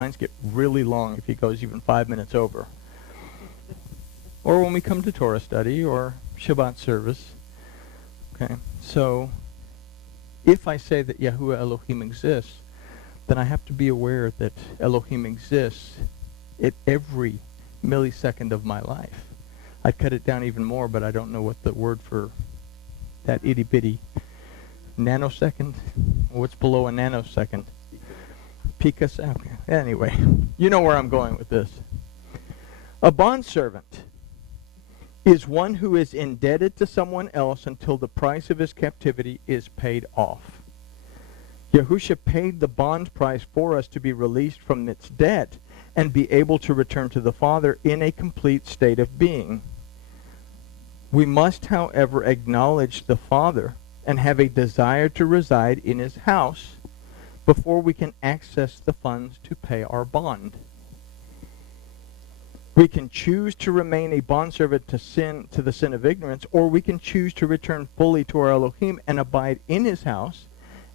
lines get really long if he goes even 5 minutes over. Or when we come to Torah study or Shabbat service. Okay, so if I say that Yahuwah Elohim exists, then I have to be aware that Elohim exists at every millisecond of my life. I'd cut it down even more, but I don't know what the word for that itty-bitty nanosecond, what's below a nanosecond? Picosecond. Anyway, you know where I'm going with this. A bondservant is one who is indebted to someone else until the price of his captivity is paid off. Yahusha paid the bond price for us to be released from its debt and be able to return to the Father in a complete state of being. We must, however, acknowledge the Father and have a desire to reside in his house before we can access the funds to pay our bond. We can choose to remain a bondservant to the sin of ignorance, or we can choose to return fully to our Elohim and abide in his house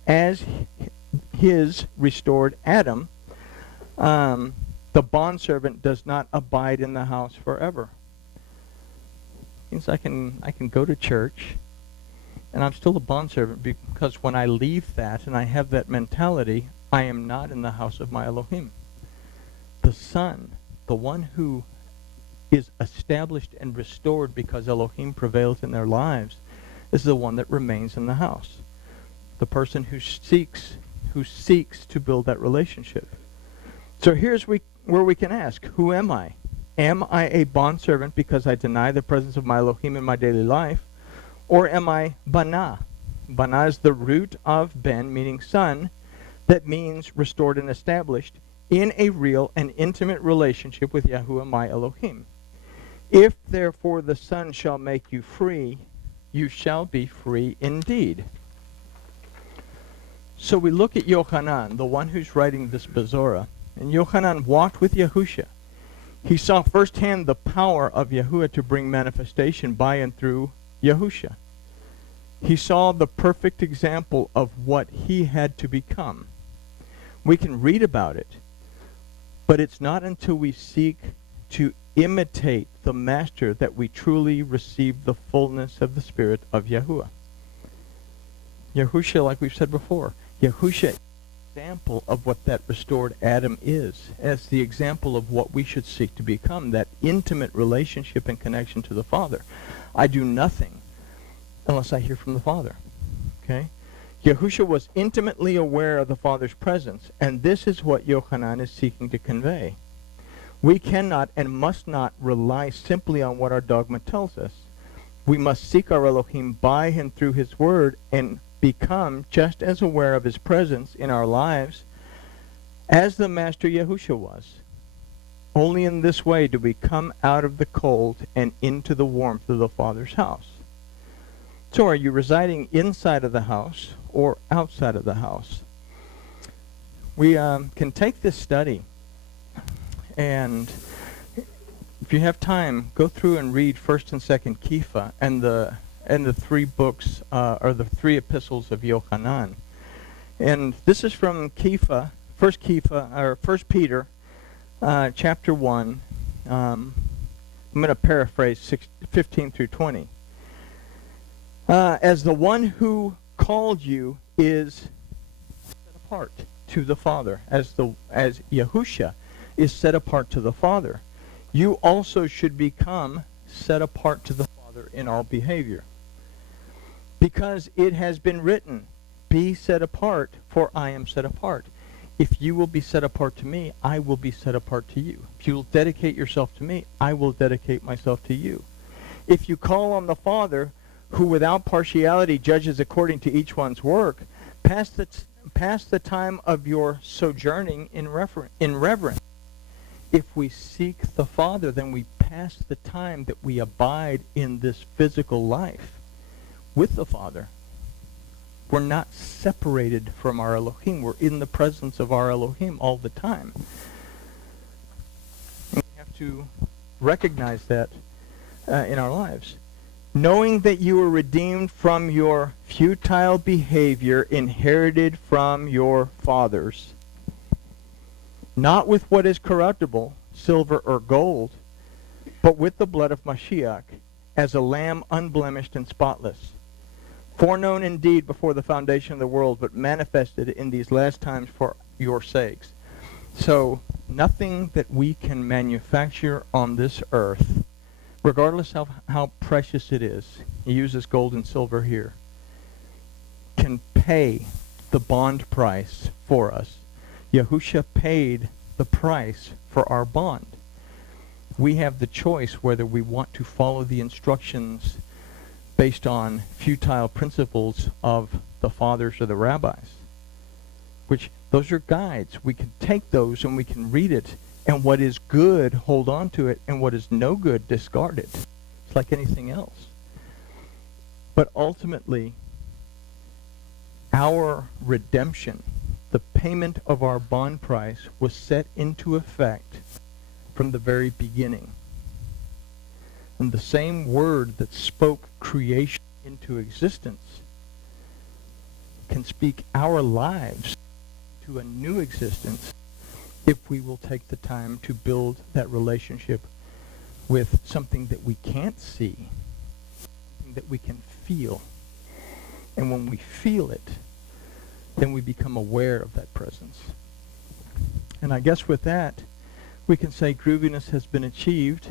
as his restored Adam. The bondservant does not abide in the house forever. Means I can go to church, and I'm still a bondservant, because when I leave that and I have that mentality, I am not in the house of my Elohim. The Son, the one who is established and restored because Elohim prevails in their lives, is the one that remains in the house. The person who seeks to build that relationship. So here's where we can ask, who am I? Am I a bondservant because I deny the presence of my Elohim in my daily life? Or am I Bana? Bana is the root of Ben, meaning son, that means restored and established in a real and intimate relationship with Yahuwah my Elohim. If therefore the Son shall make you free, you shall be free indeed. So we look at Yochanan, the one who's writing this Bezorah, and Yochanan walked with Yahusha. He saw firsthand the power of Yahuwah to bring manifestation by and through Yahusha. He saw the perfect example of what he had to become. We can read about it, but it's not until we seek to imitate the Master that we truly receive the fullness of the Spirit of Yahuwah. Yahusha, like we've said before, Yahusha is the example of what that restored Adam is, as the example of what we should seek to become, that intimate relationship and connection to the Father. I do nothing unless I hear from the Father. Okay? Yahusha was intimately aware of the Father's presence, and this is what Yochanan is seeking to convey. We cannot and must not rely simply on what our dogma tells us. We must seek our Elohim by and through his word and become just as aware of his presence in our lives as the Master Yahusha was. Only in this way do we come out of the cold and into the warmth of the Father's house. So are you residing inside of the house or outside of the house? We can take this study, and if you have time, go through and read 1st and 2nd Kepha and the 3 books, or the 3 epistles of Yochanan. And this is from Kepha, 1 Peter, chapter 1. I'm going to paraphrase 15 through 20. As the one who called you is set apart to the Father, as Yahusha is set apart to the Father, you also should become set apart to the Father in all behavior. Because it has been written, be set apart, for I am set apart. If you will be set apart to me, I will be set apart to you. If you will dedicate yourself to me, I will dedicate myself to you. If you call on the Father, who without partiality judges according to each one's work, pass the time of your sojourning in reverence. If we seek the Father, then we pass the time that we abide in this physical life with the Father. We're not separated from our Elohim. We're in the presence of our Elohim all the time. And we have to recognize that in our lives. Knowing that you were redeemed from your futile behavior inherited from your fathers. not with what is corruptible, silver or gold, but with the blood of Mashiach, as a lamb unblemished and spotless, foreknown indeed before the foundation of the world, but manifested in these last times for your sakes. So nothing that we can manufacture on this earth, regardless of how precious it is, he uses gold and silver here, can pay the bond price for us. Yahusha paid the price for our bond. We have the choice whether we want to follow the instructions based on futile principles of the fathers or the rabbis, which those are guides. We can take those and we can read it, and what is good, hold on to it, and what is no good, discard it. It's like anything else. But ultimately, our redemption, the payment of our bond price, was set into effect from the very beginning. And the same word that spoke creation into existence can speak our lives to a new existence if we will take the time to build that relationship with something that we can't see, something that we can feel. And when we feel it, then we become aware of that presence. And I guess with that, we can say grooviness has been achieved,